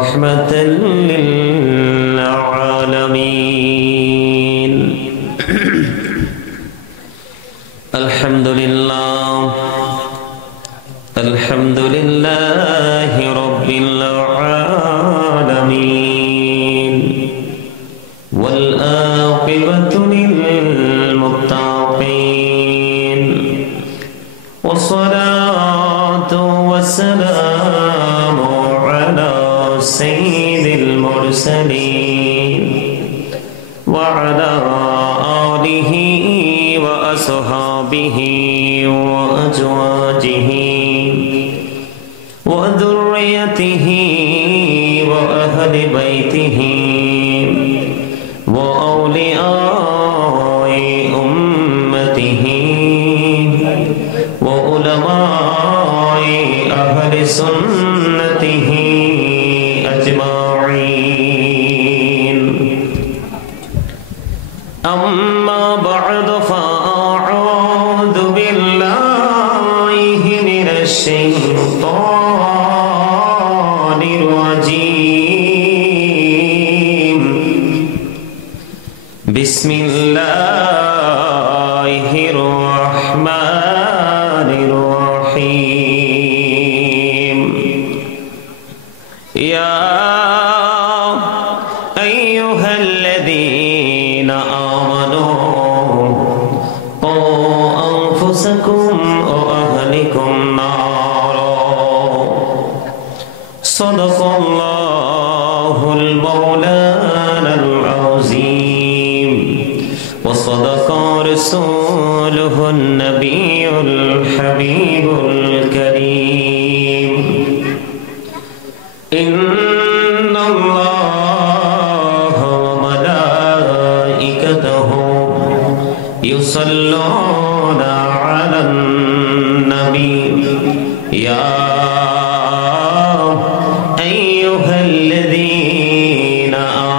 رحمة للعالمين الحمد لله رب العالمين والعاقبة للمتقين والصلاة والسلام على سيد المرسلين وعلى آله وأصحابه وأزواجه وذريته وأهل بيته وأولياء أمته وعلماء أهل سنته أجمعين أما بعد فأعوذ بالله من الشيطان الرجيم بسم الله الرحمن الرحيم يا أيها الذين آمنوا قوا أنفسكم وأهلكم نارا صدق الله المولانا العظيم وصدق رسوله النبي الحبيب الكريم إن الله وملائكته يصلون على النبي يا أيها الذين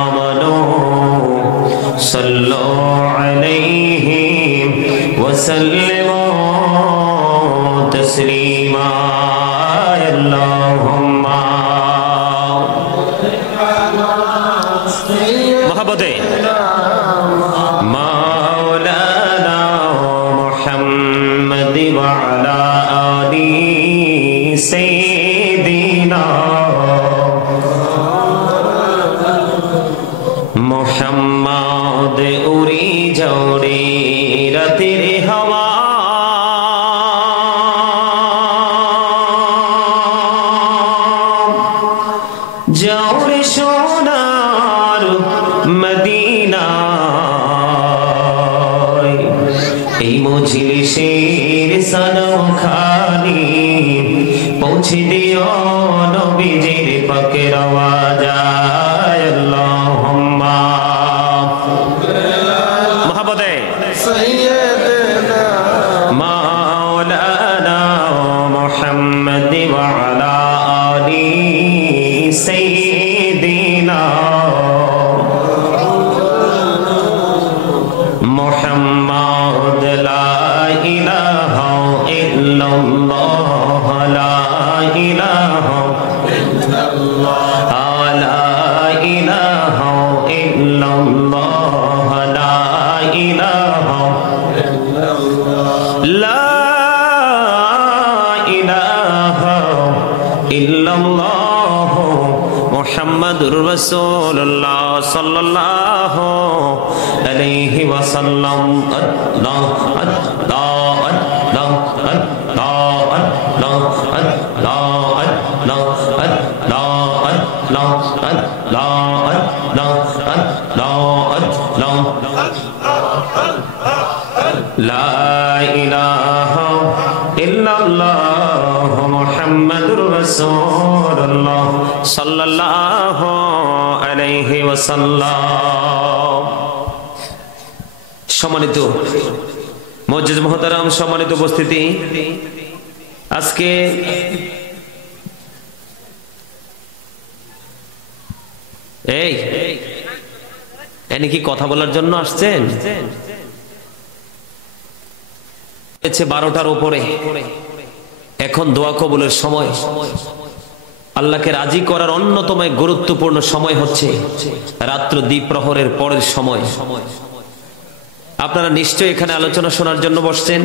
آمنوا صلوا عليه وسلموا تسليما اللهم محبته مولانا محمد وعلى آل سيدنا محمد उड़ी जोड़ी रतिर हवा जोड़ सोनार मदीना এই মজলিসের সনম খানি পৌঁছে দিও নবীজির পাকের আওয়াজ আল্লাহুম্মা মুহাব্বতে সাইয়্যিদনা মাওলানা মুহাম্মদ ওয়া আলা আলি সাইয়্যিদিনা মুহাম্মদ লা ইলাহা ইল্লাল্লাহ লা ইলাহা ইল্লাল্লাহ লা ইলাহা ইল্লাল্লাহ লা ইলাহা ইল্লাল্লাহ লা ইলাহা ইল্লাল্লাহ মুহাম্মাদুর রাসূলুল্লাহ সাল্লাল্লাহু আলাইহি ওয়াসাল্লাম আল্লাহ আল্লাহ আল্লাহ আল্লাহ আল্লাহ আল্লাহ আল্লাহ আল্লাহ লা ইলাহা ইল্লাল্লাহ মুহাম্মাদুর রাসূলুল্লাহ সাল্লাল্লাহু আলাইহি ওয়াসাল্লাম। সম্মানিত মুআজ্জিজ মুহতারাম, সম্মানিত উপস্থিতি, আজকে এনে কি কথা বলার জন্য আসছেন? 12টার উপরে, এখন দোয়া কবুলের সময়। আল্লাহকে রাজি করার অন্যতম গুরুত্বপূর্ণ সময় হচ্ছে রাত্র দ্বিপ্রহরের পরের সময়। আপনারা নিশ্চয়ই এখানে আলোচনা শোনার জন্য বসছেন,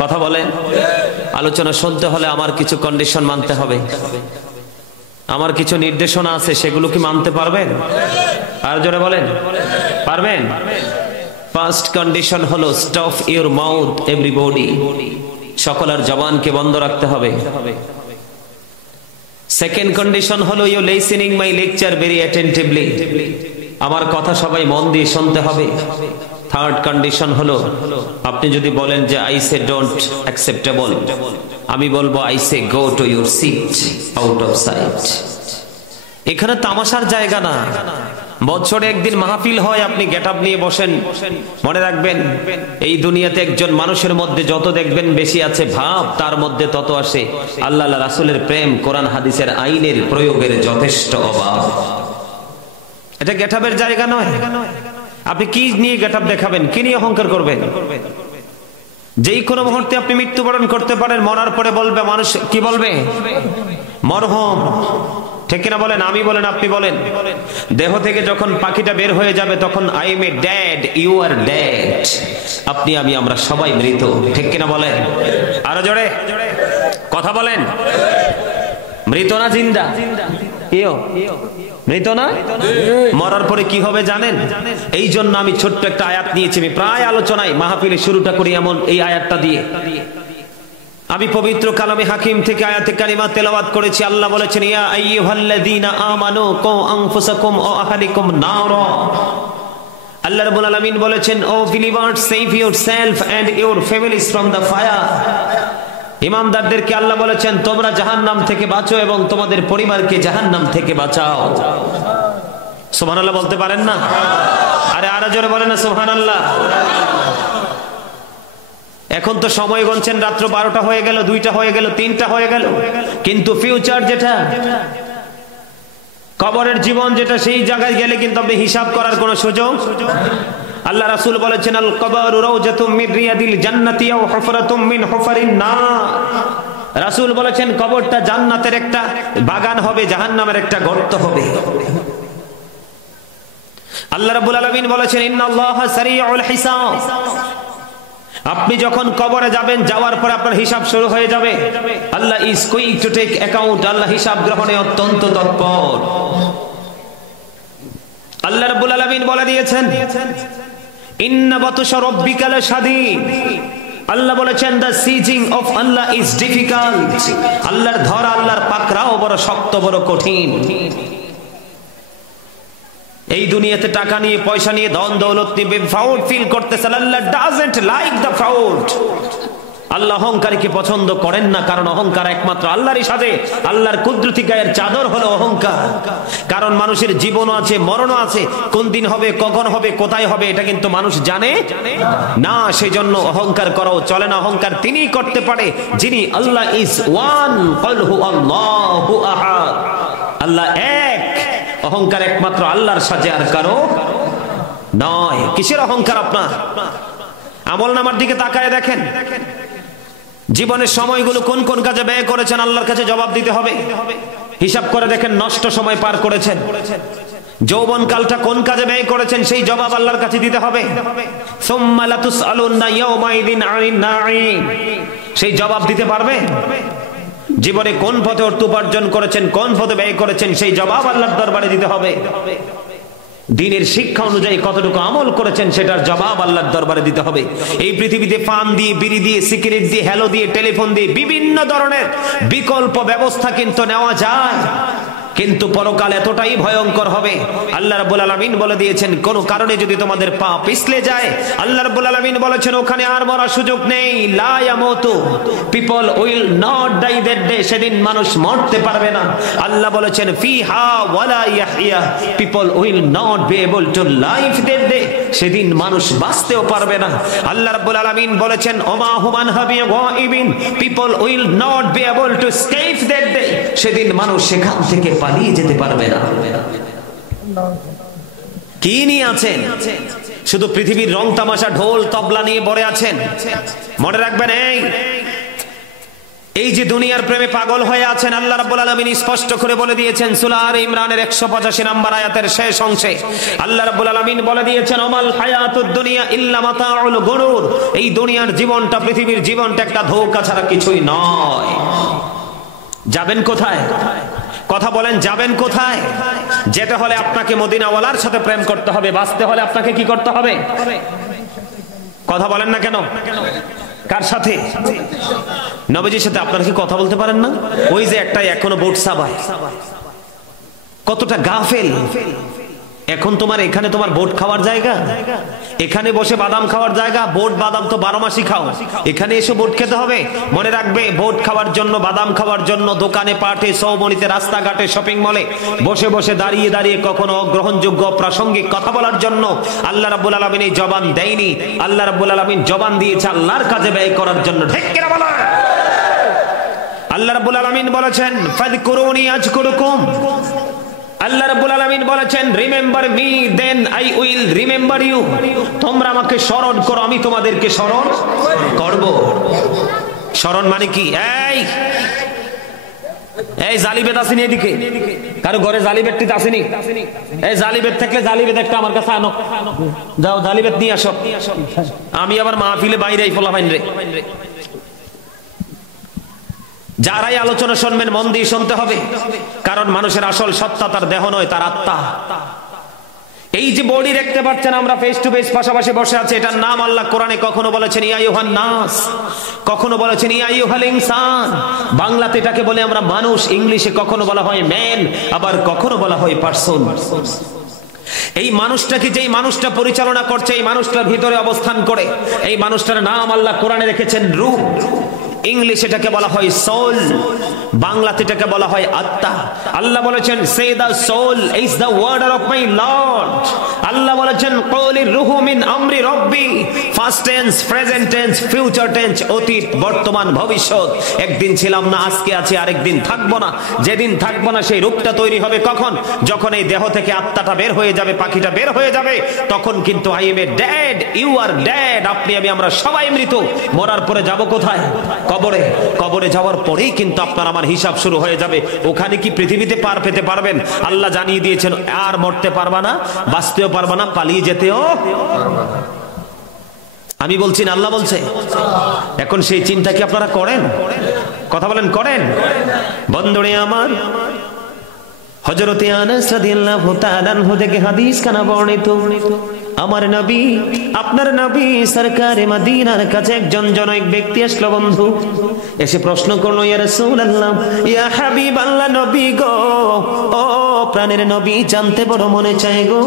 কথা বলেন। আলোচনা শুনতে হলে আমার কিছু কন্ডিশন মানতে হবে, আমার কিছু নির্দেশনা আছে, সেগুলো কি মানতে পারবেন? আর জোরে বলেন, পারবেন? ফার্স্ট কন্ডিশন হলো স্টপ ইউর মাউথ এভরিবডি, সকলের জবানকে বন্ধ রাখতে হবে। সেকেন্ড কন্ডিশন হলো you listening my lecture very attentively, আমার কথা সবাই মন দিয়ে শুনতে হবে। থার্ড কন্ডিশন হলো আপনি যদি বলেন যে আই সে ডোন্ট অ্যাকসেপ্টেবল, আমি বলবো I say go to your seat out of sight. এখানে তামাশার জায়গা না, বছরে একদিন মাহফিল হয়, আপনি গেটআপ নিয়ে বসেন। মনে রাখবেন, এই দুনিয়াতে একজন মানুষের মধ্যে যত দেখবেন বেশি আছে ভাব, তার মধ্যে তত আসে আল্লাহ রাসূলের প্রেম, কোরআন হাদিসের আইনের প্রয়োগের যথেষ্ট অভাব। এটা গেটআপের জায়গা নয়। আপনি কি নিয়ে গেটআপ দেখাবেন, কি নিয়ে অহংকার করবেন? যেই কোনো মুহূর্তে আপনি মৃত্যুবরণ করতে পারেন, মরার পরে বলবে মানুষ, কি বলবে? মরহুম, ঠিক কিনা বলেন? আমি বলেন, আপনি বলেন। দেহ থেকে যখন পাখিটা বের হয়ে যাবে তখন I am a dad, you are dad, আপনি আমি আমরা সবাই মৃত, ঠিক কিনা বলেন? আরো জোরে কথা বলেন। মৃত না জিন্দা? মৃত না? মরার পরে কি হবে জানেন? এই জন্য আমি ছোট্ট একটা আয়াত নিয়েছি। আমি প্রায় আলোচনায় মাহফিলে শুরুটা করি এমন এই আয়াতটা দিয়ে। আমি পবিত্র কালামে হাকিম থেকে আয়াতে কারিমা তেলাওয়াত করেছি। আল্লাহ বলেছেন, ইয়া আইয়ুহাল্লাযীনা আমানু কু আনফুসাকুম ওয়া আহলিকুম নারা। আল্লাহ রাব্বুল আলামিন বলেছেন, O believers, save yourself and your families from the fire. ইমানদারদেরকে আল্লাহ বলেছেন, তোমরা জাহান্নাম থেকে বাঁচো এবং তোমাদের পরিবারকে জাহান্নাম থেকে বাঁচাও। সুবহানাল্লাহ বলতে পারেন না? আরে আরো জোরে বলেন না সুবহানাল্লাহ। এখন তো সময় গুনছেন, রাত্র 12টা হয়ে গেল, 2টা হয়ে গেল, 3টা হয়ে গেল, কিন্তু ফিউচার যেটা, কবরের জীবন যেটা, সেই জায়গায় গেলে কিন্তু আপনি হিসাব করার কোনো সুযোগ। আল্লাহ রাসূল বলেছেন, আল কবরু রাউজাতুম মিন রিয়াদিল জান্নাতি আও হুফরাতুম মিন হুফারিন নার। রাসূল বলেছেন, কবরটা জান্নাতের একটা বাগান হবে, জাহান্নামের একটা গর্ত হবে। আল্লাহ রাব্বুল আলামিন বলেছেন, ইন্নাল্লাহা সারিউল হিসাব। আপনি যখন কবরে যাবেন, যাওয়ার পর আপনার হিসাব শুরু হয়ে যাবে। Allah is quick to take account, Allah হিসাব গ্রহণে অত্যন্ত তৎপর। আল্লাহ রাব্বুল আলামিন বলে দিয়েছেন, ইন্না বাতুশা রাব্বিকা লাশাদীদ। আল্লাহ বলেছেন, the seizing of Allah is difficult. আল্লাহর ধরা, আল্লাহর পাকড়াও বড় শক্ত, বড় কঠিন। এই দুনিয়াতে টাকা নিয়ে, পয়সা নিয়ে, ধন দৌলত নিয়ে প্রাউড ফিল করতেছেন। আল্লাহ ডাজন্ট লাইক দ্য প্রাউড। আল্লাহ অহংকারীকে পছন্দ করেন না, কারণ অহংকার একমাত্র আল্লাহরই সাজে। আল্লাহর কুদরতি গায়ের চাদর হলো অহংকার। কারণ মানুষের জীবনও আছে, মরণও আছে, কোন দিন হবে, কখন হবে, কোথায় হবে, এটা কিন্তু মানুষ জানে না। সেই জন্য অহংকার করাও চলে না। অহংকার তিনিই করতে পারে যিনি আল্লাহ ইজ ওয়ান, কুল হু আল্লাহু আহাদ, আল্লাহ এক। অহংকার একমাত্র আল্লাহর সাজে, আর কারো নয়। কিসের অহংকার আপনার? আমলনামার দিকে তাকায় দেখেন, জীবনের সময়গুলো কোন কোন কাজে ব্যয় করেছেন, আল্লাহর কাছে জবাব দিতে হবে। হিসাব করে দেখেন, নষ্ট সময় পার করেছেন। যৌবন কালটা কোন কাজে ব্যয় করেছেন, সেই জবাব আল্লাহর কাছে দিতে হবে। সুম্মা লাতুসআলুন্না ইয়াওমাইদিন আনিন নাঈম, সেই জবাব দিতে পারবে। জীবনে কোন পথে অর্থ উপার্জন করেছেন, কোন পথে ব্যয় করেছেন, সেই জবাব আল্লাহর দরবারে দিতে হবে। দিনের শিক্ষা অনুযায়ী কতটুকু আমল করেছেন, সেটার জবাব আল্লাহর দরবারে দিতে হবে। এই পৃথিবীতে পান দিয়ে, বিড়ি দিয়ে, সিগারেট দিয়ে, হ্যালো দিয়ে, টেলিফোন দিয়ে বিভিন্ন ধরনের বিকল্প ব্যবস্থা কিন্তু নেওয়া যায়, কিন্তু পরকাল এতটাই ভয়ঙ্কর হবে। আল্লাহ রাব্বুল আলামিন বলে দিয়েছেন, কোন কারণে যদি তোমাদের পা পিছলে যায়, আল্লাহ রাব্বুল আলামিন বলেছেন ওখানে আর মরার সুযোগ নেই। লা ইয়ামুতু, people will not die that day, সেদিন মানুষ মরতে পারবে না। আল্লাহ বলেছেন, ফিহা ওয়ালা ইয়াহইয়া, people will not be able to live that day, সেদিন মানুষ বাঁচতেও পারবে না। আল্লাহ রাব্বুল আলামিন বলেছেন, ওমা হুমান হাবি গায়বিন, people will not be able to escape that day, সেদিন মানুষ সেখান থেকে পালিয়ে যেতে পারবে না। কি নিয়ে আছেন? শুধু পৃথিবীর রং তামাশা, ঢোল তবলা নিয়ে পড়ে আছেন। মনে রাখবেন, এই এই যে দুনিয়ার প্রেমে পাগল হয়ে আছেন, আল্লাহ রাব্বুল আলামিন স্পষ্ট করে বলে দিয়েছেন সূরা আলে ইমরানের 185 নম্বর আয়াতের শেষ অংশে আল্লাহ রাব্বুল আলামিন বলে দিয়েছেন ওমাল হায়াতুদ দুনিয়া ইল্লা মাতাউল গুরুর। এই দুনিয়ার জীবনটা, পৃথিবীর জীবনটা একটা ধোঁকা ছাড়া কিছুই নয়। যাবেন কোথায়? কথা বলেন, যাবেন কোথায়? যেতে হলে আপনাকে মদিনাওয়ালার সাথে প্রেম করতে হবে, বাঁচতে হলে আপনাকে কি করতে হবে? কথা বলেন না কেন? কার সাথে? নবীজির সাথে। আপনারা কি কথা বলতে পারেন না? ওই যে একটা এখনো বোট সাবায়, কতটা গাফেল। এখন তোমার এখানে তোমার বোট খাওয়ার জায়গা, এখানে বসে বাদাম খাওয়ার জায়গা। বোট বাদাম তো 12 মাসই খাও, এখানে এসে বোট খেতে হবে? মনে রাখবে, বোট খাওয়ার জন্য, বাদাম খাওয়ার জন্য দোকানে, পাটে, সৌমনিতে, রাস্তাঘাটে, শপিং মলে বসে বসে দাঁড়িয়ে দাঁড়িয়ে কখনো গ্রহণযোগ্য প্রাসঙ্গিক কথা বলার জন্য আল্লাহ রাব্বুল আলামিন এই জবান দেয়নি। আল্লাহ রাব্বুল আলামিন জবান দিয়েছে আল্লাহর কাজে ব্যয় করার জন্য। ঠিক কিনা বলো? আল্লাহ রাব্বুল আলামিন বলেছেন ফাযকুরুনি আযকুরুকুম। আল্লাহ রাব্বুল আলামিন বলেছেন remember me then I will remember you. তোমরা আমাকে স্মরণ করো, আমি তোমাদেরকে স্মরণ করব। স্মরণ মানে কি? এই জালিবেদ আসেনি এদিকে? কারো ঘরে জালিবেদটি আসেনি? এই জালিবেদ থাকলে জালিবেদ একটা আমার কাছে আনো, যাও জালিবেদ নিয়ে আসো। আমি আবার মাহফিলে বাইরে ফলা পাইন রে। যারাই আলোচনা শুনবেন মন দিয়ে শুনতে হবে, কারণ মানুষের আসল সত্তা তার দেহ নয়, তার আত্মা। এই যে বডি দেখতে পাচ্ছেন আমরা ফেস টু ফেস পাশাপাশি বসে আছে, এটার নাম আল্লাহ কোরআনে কখনো বলেছেন ইয়া আইয়ুহান নাস, কখনো বলেছেন ইয়া আইয়ুহাল ইনসান। বাংলাতে এটাকে বলে আমরা মানুষ, ইংলিশে কখনো বলা হয় ম্যান, আবার কখনো বলা হয় পারসন। এই মানুষটাকে, যেই মানুষটা পরিচালনা করছে, এই মানুষটার ভিতরে অবস্থান করে, এই মানুষটার নাম আল্লাহ কোরআনে রেখেছেন রূহ। ইংলিশ এটাকে বলা হয় সোল, বাংলাতে এটাকে বলা হয় আত্মা। আল্লাহ বলেছেন say the soul is the word of my lord. Allah বলেছেন ক্বালির রূহু মিন আমরি রব্বি। First tense, present tense, future tense, অতীত, বর্তমান, ভবিষ্যৎ। একদিন ছিলাম না, আজকে আছি, আরেকদিন থাকবো না। যেদিন থাকবো না সেই রূপটা তৈরি হবে কখন? যখন এই দেহ থেকে আত্মাটা বের হয়ে যাবে, পাখিটা বের হয়ে যাবে, তখন কিন্তু I am a dead, you are dead. আপনি আমি আমরা সবাই মৃত। মরার পরে যাব কোথায়? কবরে। কবরে যাওয়ার পরেই কিন্তু আপনার আমার হিসাব শুরু হয়ে যাবে। ওখানে কি পৃথিবীতে পার পেতে পারবেন? আল্লাহ জানিয়ে দিয়েছেন আর মরতে পারবা না, বাঁচতেও পারবা না, পালিয়ে যেতেও। আমি বলছি না, আল্লাহ বলছে। এখন সেই চিন্তা কি আপনারা করেন? কথা বলেন, করেন? বন্ধুরে আমার, হযরতে আনাস রাদিয়াল্লাহু তাআলা আনহু থেকে হাদিস কানা বর্ণিত, আমার নবী, আপনার নবী সরকারে মদিনার কাছে একজন জনৈক ব্যক্তি আসলো বন্ধু। এসে প্রশ্ন করলো ইয়া রাসূলুল্লাহ, ইয়া হাবিবাল্লাহ, নবী গো, ও প্রাণের নবী, জানতে বড় মনে চায় গো,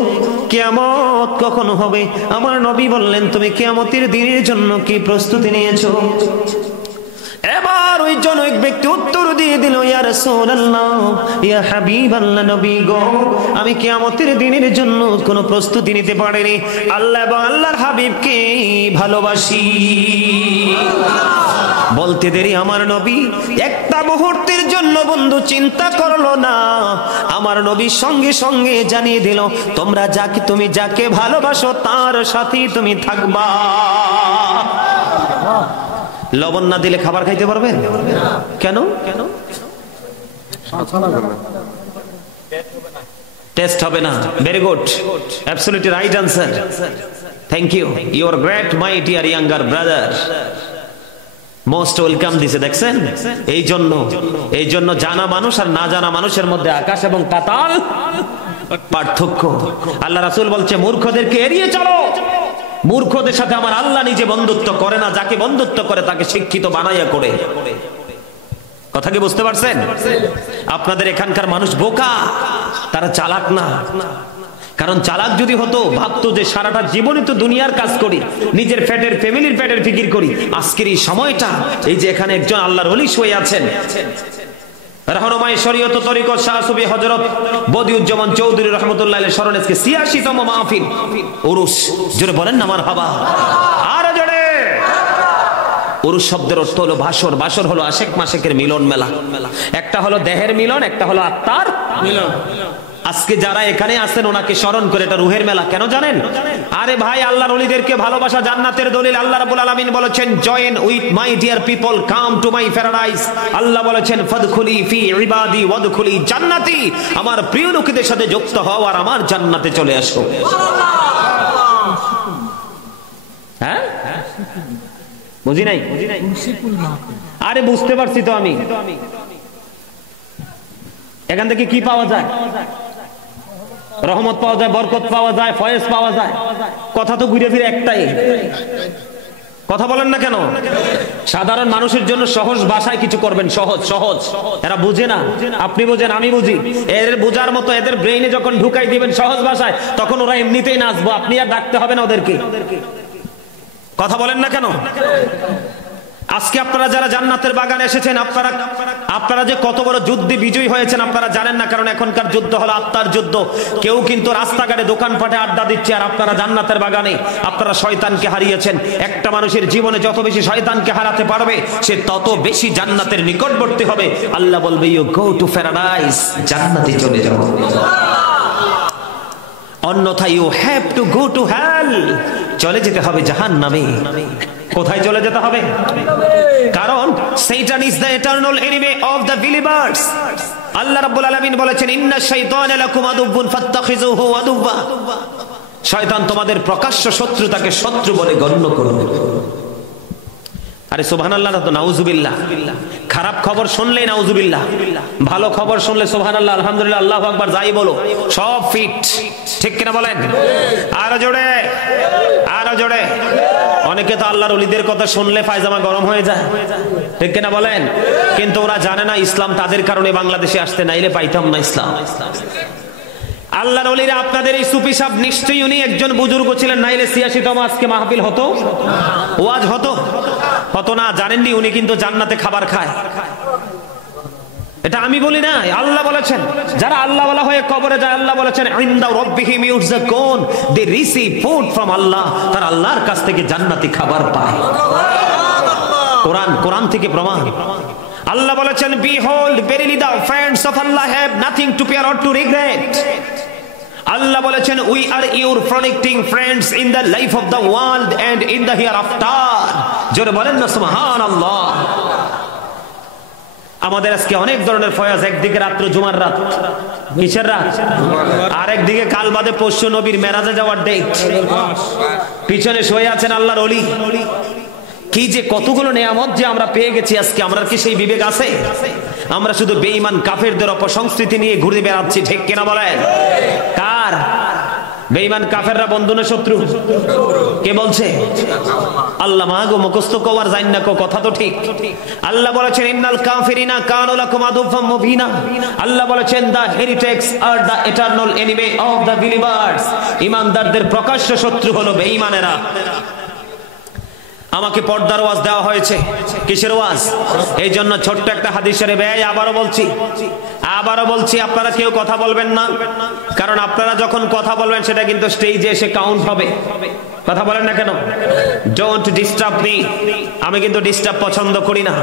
কিয়ামত কখন হবে? আমার নবী বললেন তুমি কিয়ামতের দিনের জন্য কি প্রস্তুতি নিয়েছো? এবার ওই জনৈক ব্যক্তি উত্তর দিয়ে দিল ইয়া রাসূলুল্লাহ, ইয়া হাবিবাল্লাহ, নবী গো, আমি কিয়ামতের দিনের জন্য কোনো প্রস্তুতি নিতে পারিনি। আল্লাহ এবং আল্লাহর হাবিবকে ভালোবাসি। বলতে দেরি আমার নবী একটা মুহূর্তের জন্য বন্ধু চিন্তা করলো না। আমার নবী সঙ্গে সঙ্গে জানিয়ে দিল তোমরা যাকে, তুমি যাকে ভালোবাসো তার সাথেই তুমি থাকবা। লবণ না দিলে খাবার খাইতে পারবেন? কেন? টেস্ট হবে না। Very good, absolutely right answer. Thank you, you are great my dear younger brother. Most welcome দিছে। দেখছেন? এই জন্য জানা মানুষ আর না জানা মানুষের মধ্যে আকাশ এবং পাতাল পার্থক্য। আল্লাহ রাসূল বলছে মূর্খদেরকে এড়িয়ে চলো। মূর্খদের সাথে আমার আল্লাহ নিজে বন্ধুত্ব করে না, যাকে বন্ধুত্ব করে তাকে শিক্ষিত বানাইয়া করে। কথা কি বুঝতে পারছেন? আপনাদের এখানকার মানুষ বোকা, তারা চালাক না। কারণ চালাক যদি হতো, ভাবতো যে সারাটা জীবনে তো দুনিয়ার কাজ করি, নিজের পেটের, ফ্যামিলির পেটের ফিকির করি। আজকের এই সময়টা, এই যে এখানে একজন আল্লাহর ওলি শুয়ে আছেন, রহনুমায়ে শরীয়ত তরিকত শাহ সুফি হযরত বদিউজ্জামান চৌধুরী রাহমাতুল্লাহ আলাইহি স্মরণে আজকে ৮৬তম মাহফিল উরুস। জোরে বলেন না মারহাবা। আর জোরে। উরুস শব্দের অর্থ হলো ভাসর। ভাসর হলো আশেক মাশেকের মিলন মেলা। একটা হলো দেহের মিলন, একটা হলো আত্মার মিলন। আজকে যারা এখানে আছেন ওনাকে স্মরণ করে, এটা রুহের মেলা। কেন জানেন? আরে ভাই, আল্লাহর ওলিদেরকে ভালোবাসা জান্নাতের দলিল। আল্লাহ রাব্বুল আলামিন বলেছেন, join with my dear people, come to my paradise. Allah বলেছেন, ফাদখুলি ফি ইবাদি ওয়াদখুলি জান্নাতি। আমার প্রিয় লোকেদের সাথে যুক্ত হও আর আমার জান্নাতে চলে আসো। হ্যাঁ, বুঝি নাই? আরে বুঝতে পারছি তো আমি। এখান থেকে কি পাওয়া যায়? রহমত পাওয়া যায়, বরকত পাওয়া যায়, ফয়েজ পাওয়া যায়। কথা তো ঘুরে ফিরে একটাই। কথা বলেন না কেন? সাধারণ মানুষের জন্য সহজ ভাষায় কিছু করবেন, সহজ সহজ। এরা বুঝে না, আপনি বুঝেন, আমি বুঝি। এদের বোঝার মতো এদের ব্রেইনে যখন ঢুকাই দিবেন সহজ ভাষায়, তখন ওরা এমনিতেই নাচবো, আপনি আর ডাকতে হবে না ওদেরকে। কথা বলেন না কেন? আজকে আপনারা যারা জান্নাতের বাগানে এসেছেন, আপনারা যে কত বড় যুদ্ধে বিজয়ী হয়েছেন আপনারা জানেন না। কারণ এখনকার যুদ্ধ হলো আত্মার যুদ্ধ। কেউ কিন্তু রাস্তাঘাটে দোকানপাটে আড্ডা দিচ্ছে, আর আপনারা জান্নাতের বাগানে আপনারা শয়তানকে হারিয়েছেন। একটা মানুষের জীবনে যত বেশি শয়তানকে হারাতে পারবে, সে তত বেশি জান্নাতের নিকটবর্তী হবে। আল্লাহ বলবে, ইউ গো টু প্যারাডাইস, জান্নাতে চলে যাও। অন্যথায় you have to go to hell, চলে যেতে হবে জাহান্নামে। কোথায় চলে যেতে হবে? কারণ শয়তান is the eternal enemy of the believers. Allah রাব্বুল আলামিন বলেছেন, ইন্নাশ শাইতানা লাকুম আদুব্বুন ফাত্তাখিযুহু আদুব্বা। শয়তান তোমাদের প্রকাশ্য শত্রু, তাকে শত্রু বলে গণ্য করো। আরে সুবহানাল্লাহ না তো নাউজুবিল্লাহ। খারাপ খবর শুনলেই নাউজুবিল্লাহ, ভালো খবর শুনলে সুবহানাল্লাহ, আলহামদুলিল্লাহ, আল্লাহু আকবার, যাই বলো সব ফিট। ঠিক কিনা বলেন? আরো জোরে, আরো জোরে। অনেকে তো আল্লাহর ওলিদের কথা শুনলে পায়জামা গরম হয়ে যায়। ঠিক কিনা বলেন? কিন্তু ওরা জানে না ইসলাম তাদের কারণে বাংলাদেশে আসতে, নাইলে পাইতাম না ইসলাম। আল্লাহর ওলিরা আপনাদের এই সুফি সাহেব নিশ্চয়ই উনি একজন বুজুর্গ ছিলেন, নাইলে ৮৬তম আজকে মাহফিল হতো, ওয়াজ হতো না। জানেননি উনি কিন্তু জান্নাতে খাবার খায়। এটা আমি বলি না, আল্লাহ বলেছেন। যারা আল্লাহ ওয়ালা হয়ে কবরে যায়, আল্লাহ বলেছেন, ইনদা রাব্বিহিম ইউরযাকুন, দে রিসিভ ফুড ফ্রম আল্লাহ। তারা আল্লাহর কাছ থেকে জান্নাতি খাবার পায়। কোরআন থেকে প্রমাণ। আল্লাহ বলেছেন, behold verily the friends of Allah have nothing to fear or to regret. Allah বলেছেন, we are your protecting friends in the life of the world and in the hereafter. জোরে বলেন না সুবহানাল্লাহ। আমাদের আজকে অনেক ধরনের ফয়াজ। একদিকে রাত্র জুমার রাত, কিসের রাত? আর একদিকে কাল বাদে পরশু নবীর মেরাজে যাওয়ার ডেট। পিছনে শুয়ে আছেন আল্লাহর ওলি। কি যে কতগুলো নেয়ামত যে আমরা পেয়ে গেছি আজকে, আমরা কি সেই বিবেক আছে? আমরা শুধু বেঈমান কাফেরদের অপসংস্কৃতি নিয়ে ঘুরে বেড়াচ্ছি। ঠিক কিনা বলেন? কার? বেঈমান কাফেররা বন্ধু না শত্রু? কে বলছে? আল্লাহ। মাগো মুখস্থ কওয়ার জাইন না, কথা তো ঠিক। আল্লাহ বলেছেন, ইন্নাল কাফিরিনা কানু লাকুম আদুফাম মুবিনা। আল্লাহ বলেছেন, the heretics are the eternal enemy of the believers. ঈমানদারদের প্রকাশ্য শত্রু হলো বেঈমানেরা। আমাকে পর্দার ওয়াজ দেওয়া হয়েছে। কিসের ওয়াজ? এই জন্য ছোট্ট একটা হাদিস শরীফ, আবারও বলছি, আপনারা কেউ কথা বলবেন না। কারণ আপনারা যখন কথা বলবেন সেটা কিন্তু স্টেজে এসে কাউন্ট হবে। কথা বলেন না কেন? Don't disturb me. আমি কিন্তু ডিস্টার্ব পছন্দ করি না।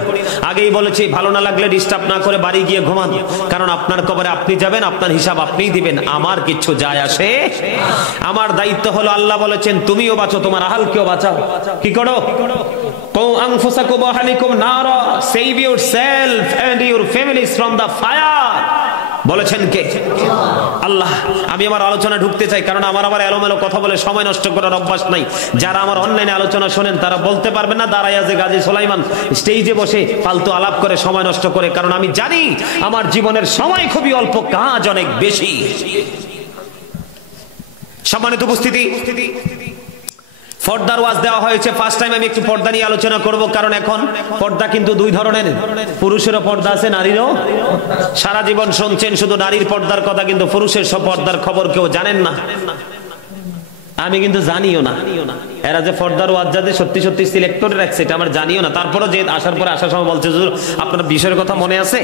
আগেই বলেছি, ভালো না লাগলে ডিস্টার্ব না করে বাড়ি গিয়ে ঘুমান। কারণ আপনার কবরে আপনি যাবেন, আপনার হিসাব আপনিই দিবেন। আমার কিচ্ছু যায় আসে। আমার দায়িত্ব হলো, আল্লাহ বলেছেন, তুমিও বাঁচো, তোমার আহালকেও বাঁচাও। কি করো? আনফুসাকুম ওয়া আহলিকুম নারা, save yourself and your families from the fire. বলেছেন কে? আল্লাহ। আমি আমার আলোচনা ঢুকতে চাই, কারণ আমার এলোমেলো কথা বলে সময় নষ্ট করার অভ্যাস নাই। যারা আমার অনলাইনে আলোচনা শোনেন তারা বলতে পারবেন না দাঁড়াইয়া যে গাজী সুলাইমান স্টেজে বসে ফালতু আলাপ করে সময় নষ্ট করে। কারণ আমি জানি আমার জীবনের সময় খুবই অল্প, কাজ অনেক বেশি। সম্মানিত উপস্থিতি, পর্দার ওয়াজ দেওয়া হয়েছে। ফার্স্ট টাইম আমি একটু পর্দা নিয়ে আলোচনা করব। কারণ এখন পর্দা কিন্তু দুই ধরনের, পুরুষেরও পর্দা আছে, নারীরও। সারা জীবন শুনছেন শুধু নারীর পর্দার কথা, কিন্তু পুরুষের সব পর্দার খবর কেউ জানেন না। আমি কিন্তু জানিও না। এরা যে পর্দার ওয়াজ যাতে সত্যি সত্যি সিলেক্ট করে রাখছে, এটা আমার জানিও না। তারপরে যে আসার সময় বলছে, আপনার বিষয়ের কথা মনে আছে?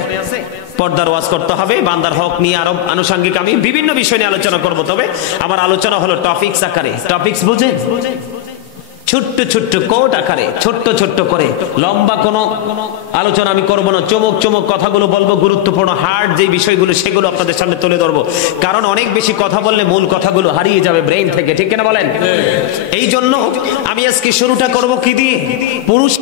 পর্দার ওয়াজ করতে হবে, বান্দার হক নিয়ে আরো আনুষঙ্গিক আমি বিভিন্ন বিষয় নিয়ে আলোচনা করব। তবে আমার আলোচনা হলো টপিকস আকারে। টপিকস বুঝেন? ছোট্ট ছোট্ট কোট আকারে ছোট্ট ছোট্ট করে, লম্বা কোনো আলোচনা আমি করবো না, চমক চমক কথাগুলো বলবো, গুরুত্বপূর্ণ হার্ড যে বিষয়গুলো সেগুলো আপনাদের সামনে তুলে ধরবো, কারণ অনেক বেশি কথা বললে মূল কথাগুলো হারিয়ে যাবে ব্রেইন থেকে, ঠিক কিনা বলেন? এই জন্য আমি আজকে শুরুটা করব কি দিয়ে? পুরুষ